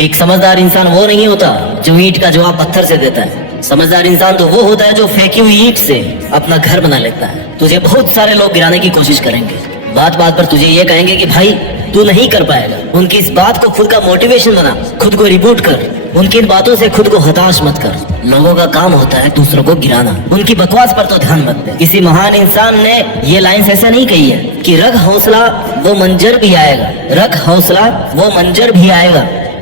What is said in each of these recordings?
एक समझदार इंसान वो नहीं होता जो ईंट का जवाब पत्थर से देता है। समझदार इंसान तो वो होता है जो फेंकी हुई ईंट से अपना घर बना लेता है। तुझे बहुत सारे लोग गिराने की कोशिश करेंगे, बात बात पर तुझे ये कहेंगे कि भाई तू नहीं कर पाएगा। उनकी इस बात को खुद का मोटिवेशन बना, खुद को रिबूट कर। उनकी इन बातों से खुद को हताश मत कर। लोगों का काम होता है दूसरों को गिराना, उनकी बकवास पर तो ध्यान मत दे। किसी महान इंसान ने ये लाइंस ऐसा नहीं कही है कि रख हौसला वो मंजर भी आएगा, रख हौसला वो मंजर भी आएगा,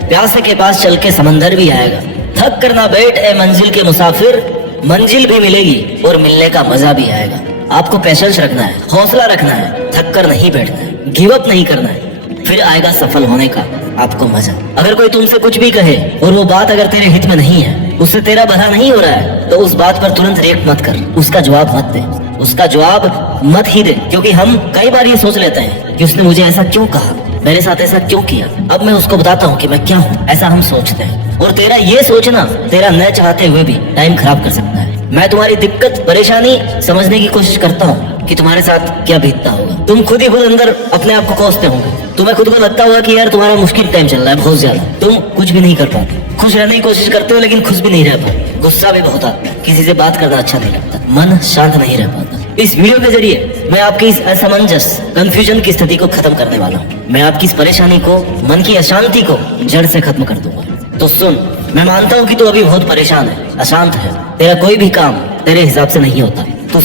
प्यासे के पास चल के समंदर भी आएगा। थक कर ना बैठ ए मंजिल के मुसाफिर, मंजिल भी मिलेगी और मिलने का मजा भी आएगा। आपको पेशेंस रखना है, हौसला रखना है, थक कर नहीं बैठना है, गिव अप नहीं करना है, फिर आएगा सफल होने का आपको मजा। अगर कोई तुमसे कुछ भी कहे और वो बात अगर तेरे हित में नहीं है, उससे तेरा भला नहीं हो रहा है, तो उस बात पर तुरंत रिएक्ट मत कर, उसका जवाब मत दे, उसका जवाब मत ही दे। क्योंकि हम कई बार ये सोच लेते हैं कि उसने मुझे ऐसा क्यों कहा, मेरे साथ ऐसा क्यों किया, अब मैं उसको बताता हूँ कि मैं क्या हूँ, ऐसा हम सोचते हैं। और तेरा ये सोचना तेरा न चाहते हुए भी टाइम खराब कर सकता है। मैं तुम्हारी दिक्कत परेशानी समझने की कोशिश करता हूँ कि तुम्हारे साथ क्या बीतता होगा। तुम खुद ही खुद अंदर अपने आप को कोसते होंगे। तुम्हें खुद को लगता होगा कि यार तुम्हारा मुश्किल टाइम चल रहा है बहुत ज्यादा, तुम कुछ भी नहीं कर पाते, खुश रहने की कोशिश करते हो लेकिन खुश भी नहीं रह पाते, गुस्सा भी बहुत आता है, किसी से बात करना अच्छा नहीं लगता, मन शांत नहीं रह पाता। इस वीडियो के जरिए मैं आपकी इस असमंजस कंफ्यूजन की स्थिति को खत्म करने वाला हूँ। मैं आपकी इस परेशानी को, मन की अशांति को जड़ से खत्म कर दूंगा। तो सुन, मैं मानता हूँ कि तू अभी बहुत परेशान है, अशांत है, तेरा कोई भी काम तेरे हिसाब से नहीं होता। तू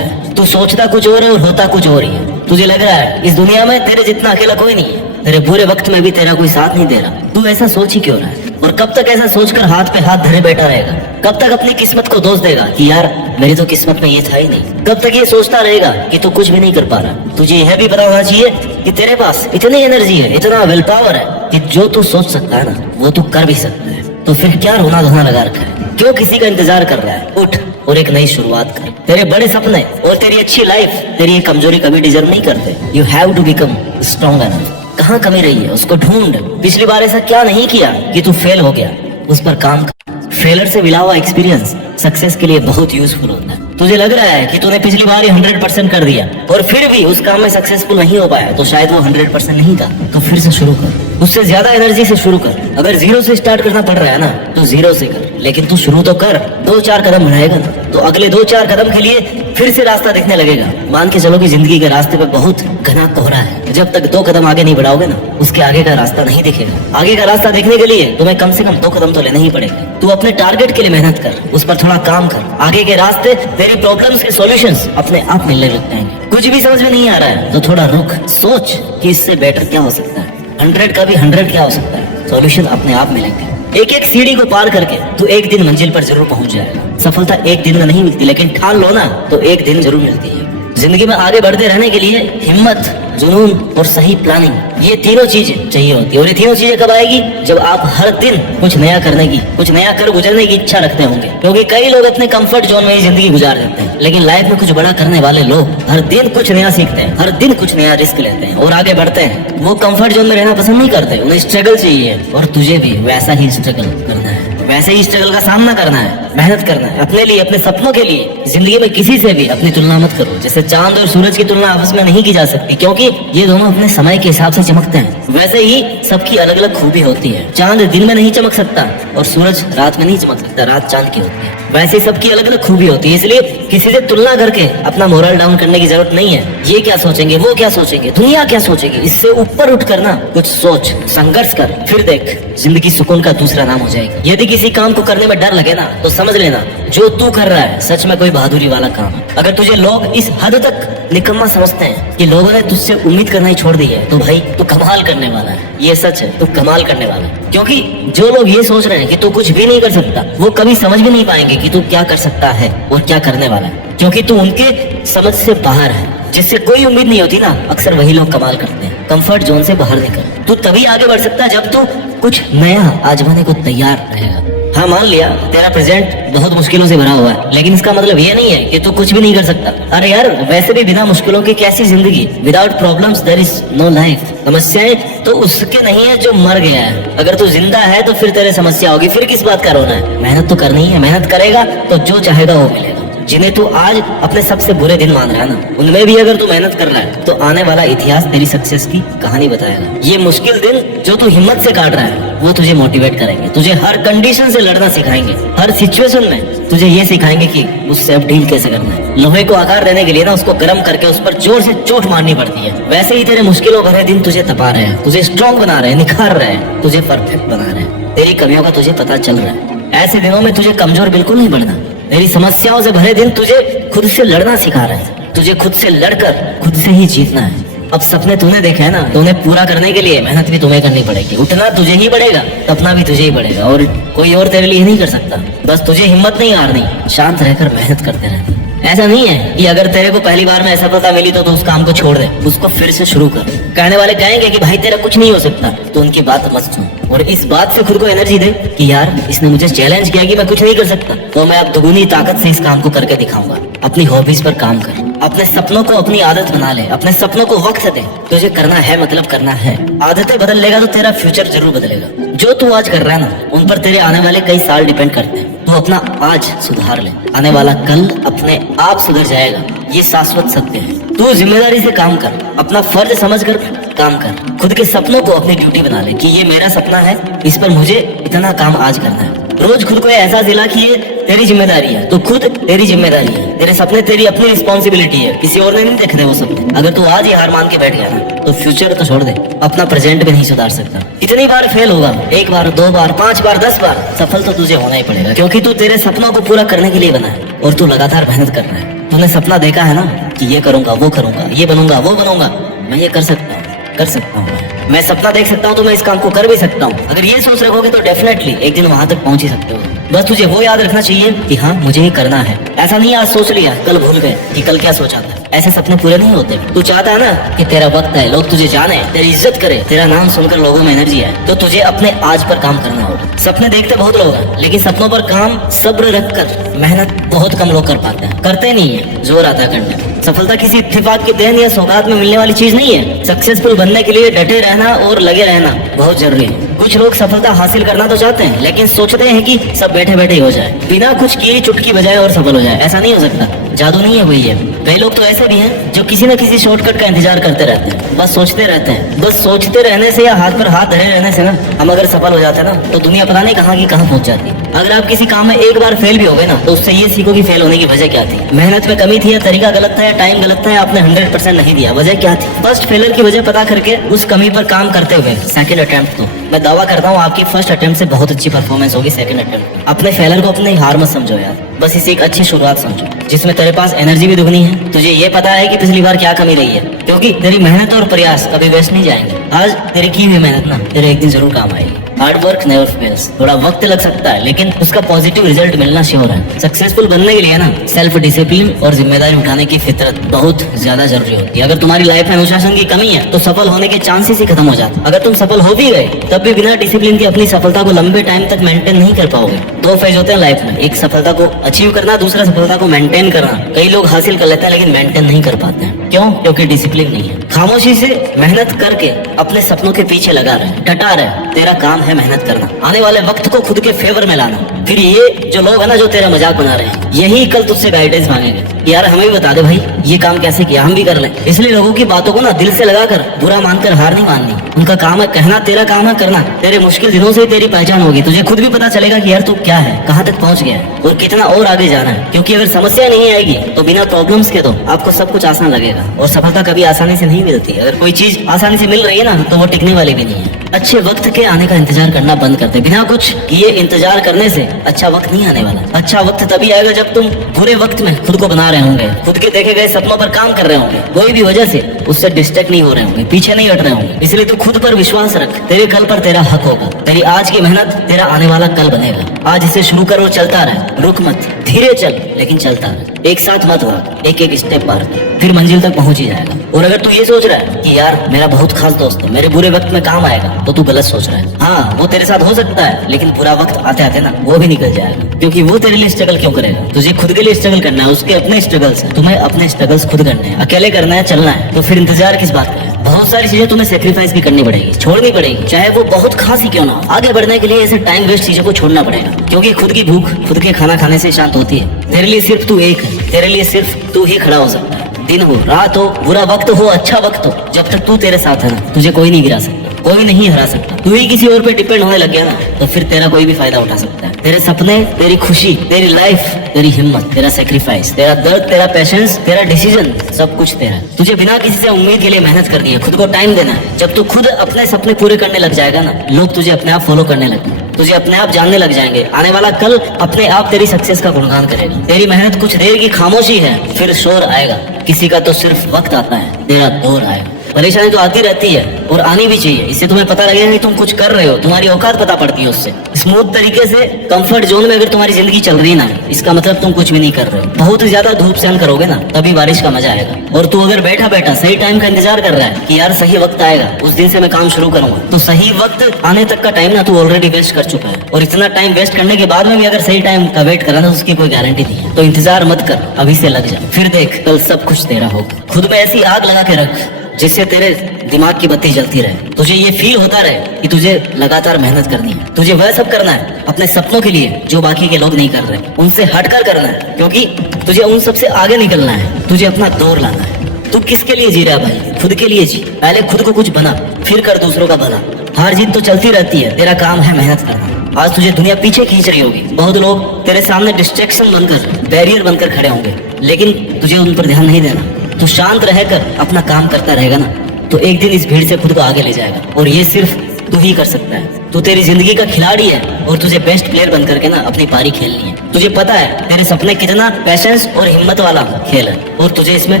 सोचता कुछ और है और होता कुछ और ही है। तुझे लग रहा है इस दुनिया में तेरे जितना अकेला कोई नहीं है, तेरे बुरे वक्त में भी तेरा कोई साथ नहीं दे रहा। तू ऐसा सोच ही क्यों रहा है? और कब तक ऐसा सोचकर हाथ पे हाथ धरे बैठा रहेगा? कब तक अपनी किस्मत को दोष देगा कि यार मेरी तो किस्मत में ये था ही नहीं? कब तक ये सोचता रहेगा कि तू कुछ भी नहीं कर पा रहा? तुझे यह भी पता होना चाहिए कि तेरे पास इतनी एनर्जी है, इतना विल पावर है कि जो तू सोच सकता है ना वो तू कर भी सकता है। तो फिर क्या रोना धोना लगा रखा है? क्यों किसी का इंतजार कर रहा है? उठ और एक नई शुरुआत कर। तेरे बड़े सपने और तेरी अच्छी लाइफ तेरी ये कमजोरी कभी डिजर्व नहीं करते। You have to become strong enough. कहाँ कमी रही है उसको ढूंढ। पिछली बार ऐसा क्या नहीं किया कि तू फेल हो गया, उस पर काम कर। फेलर से मिला हुआ एक्सपीरियंस सक्सेस के लिए बहुत यूजफुल होता है। तुझे लग रहा है कि तूने पिछली बार ही 100% कर दिया और फिर भी उस काम में सक्सेसफुल नहीं हो पाया, तो शायद वो 100% नहीं था। तो फिर से शुरू कर, उससे ज्यादा एनर्जी से शुरू कर। अगर जीरो से स्टार्ट करना पड़ रहा है ना तो जीरो से कर, लेकिन तू शुरू तो कर। 2-4 कदम बढ़ाएगा ना तो अगले 2-4 कदम के लिए फिर से रास्ता दिखने लगेगा। मान के चलो कि जिंदगी के रास्ते पे बहुत घना कोहरा है। जब तक 2 कदम आगे नहीं बढ़ाओगे ना उसके आगे का रास्ता नहीं दिखेगा। आगे का रास्ता देखने के लिए तुम्हें कम से कम 2 कदम तो लेने ही पड़ेगा। तू अपने टारगेट के लिए मेहनत कर, उस पर थोड़ा काम कर। आगे के रास्ते, तेरी प्रॉब्लम्स के सॉल्यूशंस अपने आप मिलने लग जाएंगे। कुछ भी समझ में नहीं आ रहा है तो थोड़ा रुक, सोच कि इससे बेटर क्या हो सकता है, 100 का भी 100 क्या हो सकता है। सॉल्यूशन अपने आप मिलेंगे। एक एक सीढ़ी को पार करके तू एक दिन मंजिल पर जरूर पहुंच जाएगा। सफलता एक दिन में नहीं मिलती, लेकिन ठान लो ना तो एक दिन जरूर मिलती है। जिंदगी में आगे बढ़ते रहने के लिए हिम्मत, जुनून और सही प्लानिंग, ये तीनों चीजें चाहिए होती है। और ये तीनों चीजें कब आएगी? जब आप हर दिन कुछ नया करने की, कुछ नया कर गुजरने की इच्छा रखते होंगे। क्योंकि कई लोग अपने कंफर्ट जोन में ही जिंदगी गुजार देते हैं, लेकिन लाइफ में कुछ बड़ा करने वाले लोग हर दिन कुछ नया सीखते हैं, हर दिन कुछ नया रिस्क लेते हैं और आगे बढ़ते हैं। वो कंफर्ट जोन में रहना पसंद नहीं करते, उन्हें स्ट्रगल चाहिए। और तुझे भी वैसा ही स्ट्रगल करना है, वैसे ही स्ट्रगल का सामना करना है, मेहनत करना है अपने लिए, अपने सपनों के लिए। जिंदगी में किसी से भी अपनी तुलना मत करो। जैसे चांद और सूरज की तुलना आपस में नहीं की जा सकती, क्योंकि ये दोनों अपने समय के हिसाब से चमकते हैं। वैसे ही सबकी अलग अलग खूबी होती है। चांद दिन में नहीं चमक सकता और सूरज रात में नहीं चमक सकता, रात चांद की होती है। वैसे ही सबकी अलग अलग खूबी होती है, इसलिए किसी से तुलना करके अपना मोरल डाउन करने की जरूरत नहीं है। ये क्या सोचेंगे, वो क्या सोचेंगे, दुनिया क्या सोचेगी, इससे ऊपर उठ कर ना कुछ सोच, संघर्ष कर, फिर देख जिंदगी सुकून का दूसरा नाम हो जाएगी। यदि किसी काम को करने में डर लगे ना तो समझ लेना जो तू कर रहा है सच में कोई बहादुरी वाला काम है। अगर तुझे लोग इस हद तक निकम्मा समझते हैं कि लोगों ने तुझसे उम्मीद करना ही छोड़ दी है, तो भाई तू कमाल करने वाला है। ये सच है, तू कमाल करने वाला है। क्योंकि जो लोग ये सोच रहे हैं कि तू कुछ भी नहीं कर सकता, वो कभी समझ भी नहीं पाएंगे कि तू क्या कर सकता है और क्या करने वाला है। क्योंकि तू उनके समझ से बाहर है। जिससे कोई उम्मीद नहीं होती ना, अक्सर वही लोग कमाल करते हैं। कंफर्ट जोन से बाहर निकल। तू तभी आगे बढ़ सकता है जब तू कुछ नया आजमाने को तैयार रहेगा। हाँ, मान लिया तेरा प्रेजेंट बहुत मुश्किलों से भरा हुआ है, लेकिन इसका मतलब ये नहीं है कि तू कुछ भी नहीं कर सकता। अरे यार, वैसे भी बिना मुश्किलों की कैसी जिंदगी? Without problems there is no life. समस्याएं तो उसके नहीं है जो मर गया है। अगर तू जिंदा है तो फिर तेरे समस्या होगी, फिर किस बात का रोना है? मेहनत तो करनी है, मेहनत करेगा तो जो चाहेगा वो मिलेगा। जिन्हें तू आज अपने सबसे बुरे दिन मान रहा है ना, उनमें भी अगर तू मेहनत कर रहा है तो आने वाला इतिहास तेरी सक्सेस की कहानी बताएगा। ये मुश्किल दिन जो तू हिम्मत से काट रहा है वो तुझे मोटिवेट करेंगे, तुझे हर कंडीशन से लड़ना सिखाएंगे, हर सिचुएशन में तुझे ये सिखाएंगे कि उससे अब डील कैसे करना है। लोहे को आकार देने के लिए ना उसको गर्म करके उस पर जोर से चोट मारनी पड़ती है। वैसे ही तेरे मुश्किलों भरे दिन तुझे तपा रहे हैं, तुझे स्ट्रॉन्ग बना रहे हैं, निखार रहे हैं, तुझे परफेक्ट बना रहे हैं। तेरी कमियों का तुझे पता चल रहा है। ऐसे दिनों में तुझे कमजोर बिल्कुल नहीं बनना। तेरी समस्याओं से भरे दिन तुझे खुद से लड़ना सिखा रहे हैं। तुझे खुद से लड़कर खुद से ही जीतना है। अब सपने तूने देखे हैं ना, तो उन्हें पूरा करने के लिए मेहनत भी तुम्हें करनी पड़ेगी। उठना तुझे ही पड़ेगा, सपना भी तुझे ही पड़ेगा, और कोई और तेरे लिए नहीं कर सकता। बस तुझे हिम्मत नहीं हारनी, शांत रहकर मेहनत करते रहना। ऐसा नहीं है कि अगर तेरे को पहली बार में असफलता मिली तो उस काम को छोड़ दे, उसको फिर से शुरू कर। कहने वाले कहेंगे कि भाई तेरा कुछ नहीं हो सकता, तो उनकी बात मत सुन और इस बात से खुद को एनर्जी दे कि यार इसने मुझे चैलेंज किया कि मैं कुछ नहीं कर सकता, तो मैं अब दुगुनी ताकत से इस काम को करके दिखाऊंगा। अपनी हॉबीज पर काम कर, अपने सपनों को अपनी आदत बना ले, अपने सपनों को वक्त दे। तुझे करना है मतलब करना है। आदतें बदल लेगा तो तेरा फ्यूचर जरूर बदलेगा। जो तू आज कर रहा है ना, उन पर तेरे आने वाले कई साल डिपेंड करते हैं। तू अपना आज सुधार ले, आने वाला कल अपने आप सुधर जाएगा। ये शाश्वत सत्य है। तू जिम्मेदारी से काम कर, अपना फर्ज समझकर काम कर। खुद के सपनों को अपनी ड्यूटी बना ले कि ये मेरा सपना है, इस पर मुझे इतना काम आज करना है। रोज खुद को एहसास दिला कि ये तेरी जिम्मेदारी है, तो खुद तेरी जिम्मेदारी है। तेरे सपने तेरी अपनी रिस्पॉन्सिबिलिटी है, किसी और ने नहीं देखने वो सपने। अगर तू आज ही हार मान के बैठ गया ना, तो फ्यूचर तो छोड़ दे, अपना प्रेजेंट भी नहीं सुधार सकता। इतनी बार फेल होगा, 1 बार 2 बार 5 बार 10 बार, सफल तो तुझे होना ही पड़ेगा, क्योंकि तू तेरे सपनों को पूरा करने के लिए बना है और तू लगातार मेहनत कर रहा है। तूने सपना देखा है ना कि ये करूंगा, वो करूंगा, ये बनूंगा, वो बनूंगा, मैं ये कर सकता हूँ, कर सकता हूँ। मैं सपना देख सकता हूँ तो मैं इस काम को कर भी सकता हूँ। अगर ये सोच रखोगे तो डेफिनेटली एक दिन वहां तक पहुंच ही सकते हो। बस तुझे वो याद रखना चाहिए कि हाँ मुझे ये करना है। ऐसा नहीं आज सोच लिया कल भूल गए कि कल क्या सोचा था। ऐसे सपने पूरे नहीं होते। तू चाहता है ना कि तेरा वक्त है, लोग तुझे जाने, तेरी इज्जत करे, तेरा नाम सुनकर लोगों में एनर्जी है, तो तुझे अपने आज पर काम करना होगा। सपने देखते बहुत लोग हैं, लेकिन सपनों पर काम सब्र रखकर मेहनत बहुत कम लोग कर पाते हैं। करते नहीं है, जोर आता है करने में। सफलता किसी इत्तेफाक की देन या सौगात में मिलने वाली चीज नहीं है। सक्सेसफुल बनने के लिए डटे रहना और लगे रहना बहुत जरूरी है। कुछ लोग सफलता हासिल करना तो चाहते हैं, लेकिन सोचते हैं कि सब बैठे बैठे हो जाए, बिना कुछ किए चुटकी बजाए और सफल हो जाए। ऐसा नहीं हो सकता, जादू नहीं है वही है। कई लोग तो ऐसे भी हैं जो किसी न किसी शॉर्टकट का इंतजार करते रहते हैं, बस सोचते रहते हैं। बस सोचते रहने से या हाथ पर हाथ धरे रहने से ना, हम अगर सफल हो जाते हैं ना, तो दुनिया पता नहीं कहाँ की कहाँ पहुंच जाती है। अगर आप किसी काम में एक बार फेल भी हो गए ना, तो उससे ये सीखो कि फेल होने की वजह क्या थी। मेहनत में कमी थी, या तरीका गलत था, या टाइम गलत था, या आपने 100% नहीं दिया। वजह क्या थी? फर्स्ट फेलियर की वजह पता करके उस कमी पर काम करते हुए सेकंड अटेम्प्ट तो मैं दावा करता हूँ आपकी फर्स्ट अटेम्प्ट से बहुत अच्छी परफॉर्मेंस होगी सेकंड अटेम्प्ट। अपने फेलियर को अपनी हार मत समझो यार, बस इसे एक अच्छी शुरुआत समझो जिसमें तेरे पास एनर्जी भी दुगनी है। तुझे ये पता है कि पिछली बार क्या कमी रही है, क्योंकि तेरी मेहनत और प्रयास कभी वेस्ट नहीं जाएंगे। आज तेरी की हुई मेहनत ना तेरे एक दिन जरूर काम आएगी। Hard work never fails. थोड़ा वक्त लग सकता है, लेकिन उसका पॉजिटिव रिजल्ट मिलना श्योर है। सक्सेसफुल बनने के लिए ना सेल्फ डिसिप्लिन और जिम्मेदारी उठाने की फितरत बहुत ज्यादा जरूरी होती है। अगर तुम्हारी लाइफ में अनुशासन की कमी है तो सफल होने के चांसेस ही खत्म हो जाते। अगर तुम सफल हो भी गए तब भी बिना डिसिप्लिन के अपनी सफलता को लंबे टाइम तक मेंटेन नहीं कर पाओगे। 2 फेज होते हैं लाइफ में, एक सफलता को अचीव करना, दूसरा सफलता को मेंटेन करना। कई लोग हासिल कर लेते हैं लेकिन मेंटेन नहीं कर पाते हैं। क्यों? क्योंकि डिसिप्लिन नहीं है। खामोशी से मेहनत करके अपने सपनों के पीछे लगा रहे, डटा रहे। तेरा काम है मेहनत करना, आने वाले वक्त को खुद के फेवर में लाना। फिर ये जो लोग है ना जो तेरा मजाक बना रहे हैं, यही कल तुझसे गाइडेंस मांगेंगे, यार हमें भी बता दे भाई ये काम कैसे किया, हम भी कर लें। इसलिए लोगों की बातों को ना दिल से लगाकर बुरा मानकर हार नहीं माननी। उनका काम है कहना, तेरा काम है करना। तेरे मुश्किल दिनों से ही तेरी पहचान होगी। तुझे खुद भी पता चलेगा कि यार तू क्या है, कहाँ तक पहुंच गया है और कितना और आगे जाना है। क्योंकि अगर समस्या नहीं आएगी तो बिना प्रॉब्लम्स के तो आपको सब कुछ आसान लगेगा। और सफलता कभी आसानी से नहीं मिलती। अगर कोई चीज आसानी से मिल रही है ना तो वो टिकने वाली भी नहीं है। अच्छे वक्त के आने का इंतजार करना बंद कर दे। बिना कुछ किए इंतजार करने से अच्छा वक्त नहीं आने वाला। अच्छा वक्त तभी आएगा जब तुम बुरे वक्त में खुद को बना रहे होंगे, खुद के देखे गए सपनों पर काम कर रहे होंगे, कोई भी वजह से उससे डिस्ट्रैक्ट नहीं हो रहे होंगे, पीछे नहीं हट रहे होंगे। इसलिए तू खुद पर विश्वास रख। तेरे कल पर तेरा हक होगा। तेरी आज की मेहनत तेरा आने वाला कल बनेगा। आज इसे शुरू कर और चलता रहे। रुक मत, धीरे चल लेकिन चलता रहे। एक साथ मत भाग, एक एक स्टेप मार, फिर मंजिल तक पहुंच ही जाएगा। और अगर तू ये सोच रहा है कि यार मेरा बहुत खास दोस्त है, मेरे बुरे वक्त में काम आएगा, तो तू गलत सोच रहा है। हाँ वो तेरे साथ हो सकता है, लेकिन पूरा वक्त आते आते ना वो भी निकल जाएगा। क्योंकि वो तेरे लिए स्ट्रगल क्यों करेगा? तुझे खुद के लिए स्ट्रगल करना है, उसके अपने स्ट्रगल्स हैं। तुम्हें अपने स्ट्रगल्स खुद करने हैं, अकेले करना है, चलना है। तो फिर इंतजार किस बात का है? बहुत सारी चीजें तुम्हें सेक्रीफाइस भी करनी पड़ेगी, छोड़नी पड़ेगी, चाहे वो बहुत खास ही क्यों ना हो। आगे बढ़ने के लिए ऐसे टाइम वेस्ट चीजों को छोड़ना पड़ेगा, क्योंकि खुद की भूख खुद के खाना खाने से शांत होती है। तेरे लिए सिर्फ तू एक है, तेरे लिए सिर्फ तू ही खड़ा हो सकता है। दिन हो, रात हो, बुरा वक्त हो, अच्छा वक्त हो, जब तक तू तेरे साथ है ना, तुझे कोई नहीं गिरा सकता, कोई नहीं हरा सकता। तू ही किसी और पे डिपेंड होने लग गया ना, तो फिर तेरा कोई भी फायदा उठा सकता है। तेरे सपने, तेरी खुशी, तेरी लाइफ, तेरी हिम्मत, तेरा सेक्रीफाइस, तेरा दर्द, तेरा पेशेंस, तेरा डिसीजन, सब कुछ तेरा है। तुझे बिना किसी से उम्मीद के लिए मेहनत करनी है, खुद को टाइम देना है। जब तू खुद अपने सपने पूरे करने लग जाएगा ना, लोग तुझे अपने आप फॉलो करने लगेंगे, तुझे अपने आप जानने लग जाएंगे। आने वाला कल अपने आप तेरी सक्सेस का गुणगान करेगा। तेरी मेहनत कुछ देर की खामोशी है, फिर शोर आएगा। किसी का तो सिर्फ वक्त आता है, तेरा दौर आएगा। परेशानी तो आती रहती है और आनी भी चाहिए। इससे तुम्हें पता लगेगा कि तुम कुछ कर रहे हो, तुम्हारी औकात पता पड़ती है उससे। स्मूथ तरीके से कंफर्ट जोन में अगर तुम्हारी जिंदगी चल रही ना, इसका मतलब तुम कुछ भी नहीं कर रहे हो। बहुत ज्यादा धूप सहन करोगे ना, तभी बारिश का मजा आएगा। और तू अगर बैठा बैठा सही टाइम का इंतजार कर रहा है कि यार सही वक्त आएगा, उस दिन से मैं काम शुरू करूंगा, तो सही वक्त आने तक का टाइम ना तू ऑलरेडी वेस्ट कर चुका है। और इतना टाइम वेस्ट करने के बाद में भी अगर सही टाइम का वेट करा ना, उसकी कोई गारंटी नहीं है। तो इंतजार मत कर, अभी से लग जा, फिर देख कल सब कुछ तेरा होगा। खुद में ऐसी आग लगा के रख जिससे तेरे दिमाग की बत्ती जलती रहे, तुझे ये फील होता रहे कि तुझे लगातार मेहनत करनी है। तुझे वह सब करना है अपने सपनों के लिए जो बाकी के लोग नहीं कर रहे, उनसे हटकर करना है, क्योंकि तुझे उन सबसे आगे निकलना है। तुझे अपना दौर लाना है। तू किसके लिए जी रहा है भाई? खुद के लिए जी। पहले खुद को कुछ बना, फिर कर दूसरों का भला। हार जीत तो चलती रहती है, तेरा काम है मेहनत करना। आज तुझे दुनिया पीछे खींच रही होगी, बहुत लोग तेरे सामने डिस्ट्रैक्शन बनकर, बैरियर बनकर खड़े होंगे, लेकिन तुझे उन पर ध्यान नहीं देना। तू शांत रहकर अपना काम करता रहेगा ना, तो एक दिन इस भीड़ से खुद को आगे ले जाएगा। और ये सिर्फ तू ही कर सकता है। तू तेरी जिंदगी का खिलाड़ी है और तुझे बेस्ट प्लेयर बनकर के ना अपनी पारी खेलनी है। तुझे पता है तेरे सपने कितना पैशंस और हिम्मत वाला खेल है, और तुझे इसमें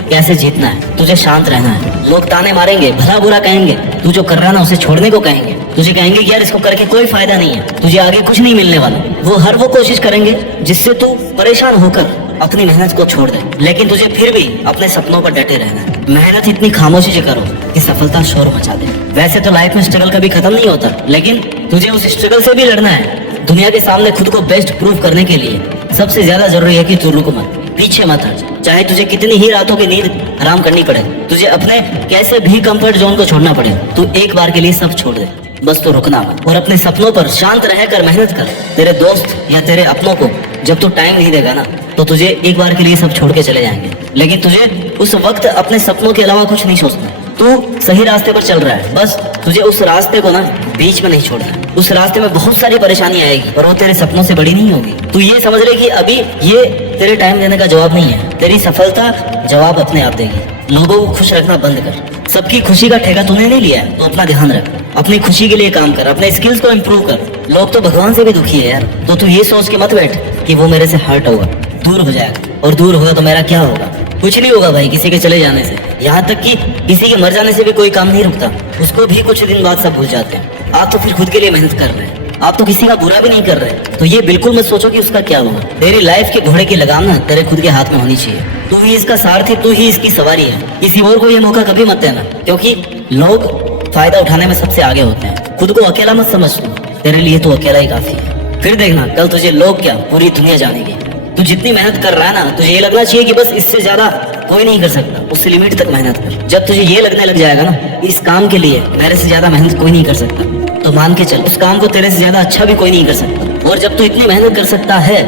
कैसे जीतना है। तुझे शांत रहना है। लोग ताने मारेंगे, भला बुरा कहेंगे, तू जो कर रहा है ना उसे छोड़ने को कहेंगे। तुझे कहेंगे कि यार इसको करके कोई फायदा नहीं है, तुझे आगे कुछ नहीं मिलने वाला। वो हर वो कोशिश करेंगे जिससे तू परेशान होकर अपनी मेहनत को छोड़ दे, लेकिन तुझे फिर भी अपने सपनों पर डटे रहना है। मेहनत इतनी खामोशी से करो कि सफलता शोर मचा दे। वैसे तो लाइफ में स्ट्रगल कभी खत्म नहीं होता, लेकिन तुझे उस स्ट्रगल से भी लड़ना है। दुनिया के सामने खुद को बेस्ट प्रूव करने के लिए सबसे ज्यादा जरूरी है कि तू रुक मत, पीछे मत हट। चाहे तुझे कितनी ही रातों की नींद हराम करनी पड़े, तुझे अपने कैसे भी कंफर्ट जोन को छोड़ना पड़े, तू एक बार के लिए सब छोड़ दे। बस तो रुकना मत और अपने सपनों पर शांत रहकर मेहनत कर। तेरे दोस्त या तेरे अपनों को जब तू टाइम नहीं देगा ना, तो तुझे एक बार के लिए सब छोड़ के चले जाएंगे। लेकिन तुझे उस वक्त अपने सपनों के अलावा कुछ नहीं सोचना। तू सही रास्ते पर चल रहा है, बस तुझे उस रास्ते को ना बीच में नहीं छोड़ना। उस रास्ते में बहुत सारी परेशानी आएगी, पर वो तेरे सपनों से बड़ी नहीं होगी। तू ये समझ ले कि अभी ये तेरे टाइम देने का जवाब नहीं है, तेरी सफलता जवाब अपने आप देगी। लोगों को खुश रखना बंद कर। सबकी खुशी का ठेका तूने नहीं लिया है, तो अपना ध्यान रख। अपनी खुशी के लिए काम कर, अपने स्किल्स को इम्प्रूव कर। लोग तो भगवान से भी दुखी है यार, तो तू ये सोच के मत बैठ कि वो मेरे से हर्ट होगा, दूर हो जाएगा। और दूर होगा तो मेरा क्या होगा? कुछ नहीं होगा भाई किसी के चले जाने से। यहाँ तक कि किसी के मर जाने से भी कोई काम नहीं रुकता, उसको भी कुछ दिन बाद सब भूल जाते हैं। आप तो फिर खुद के लिए मेहनत कर रहे हैं, आप तो किसी का बुरा भी नहीं कर रहे, तो ये बिल्कुल मत सोचो कि उसका क्या होगा। तेरी लाइफ के घोड़े की लगाम ना तेरे खुद के हाथ में होनी चाहिए। तू ही इसका सारथी, तू ही इसकी सवारी है। किसी और को ये मौका कभी मत देना, क्योंकि लोग फायदा उठाने में सबसे आगे होते हैं। खुद को अकेला मत समझ तू, तेरे लिए तो अकेला ही काफी है। फिर देखना कल तुझे लोग क्या पूरी दुनिया जानेगी। तू जितनी मेहनत कर रहा है ना, तुझे ये लगना चाहिए कि बस इससे ज्यादा कोई नहीं कर सकता, उससे लिमिट तक मेहनत कर। जब तुझे ये लगने लग जाएगा ना इस काम के लिए मेरे से ज्यादा मेहनत कोई नहीं कर सकता, तो मान के चल उस काम को तेरे से ज्यादा अच्छा भी कोई नहीं कर सकता। और जब तू इतनी मेहनत कर सकता है,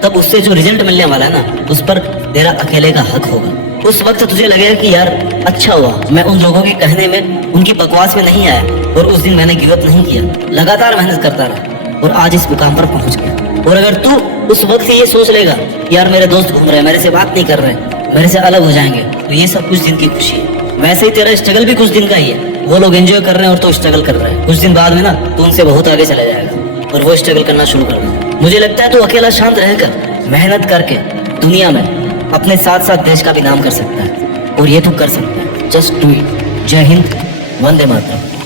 तब उससे जो रिजल्ट मिलने वाला है ना, उस पर तेरा अकेले का हक होगा। उस वक्त तुझे लगेगा कि यार अच्छा हुआ मैं उन लोगों के कहने में, उनकी बकवास में नहीं आया, और उस दिन मैंने गिव अप नहीं किया, लगातार मेहनत करता रहा और आज इस मुकाम पर पहुंच गया। और अगर तू उस वक्त ये सोच लेगा यार मेरे दोस्त घूम रहे हैं, मेरे से बात नहीं कर रहे, मेरे से अलग हो जाएंगे, तो ये सब कुछ दिन की खुशी है। वैसे ही तेरा स्ट्रगल भी कुछ दिन का ही है। वो लोग एंजॉय कर रहे हैं और तो स्ट्रगल कर रहा है, कुछ दिन बाद में ना तू उनसे बहुत आगे चला जाएगा और वो स्ट्रगल करना शुरू कर देगा। मुझे लगता है तू अकेला शांत रहकर मेहनत करके दुनिया में अपने साथ साथ देश का भी नाम कर सकता है, और ये तू कर सकता है। Just do it. जय हिंद, वंदे मातरम।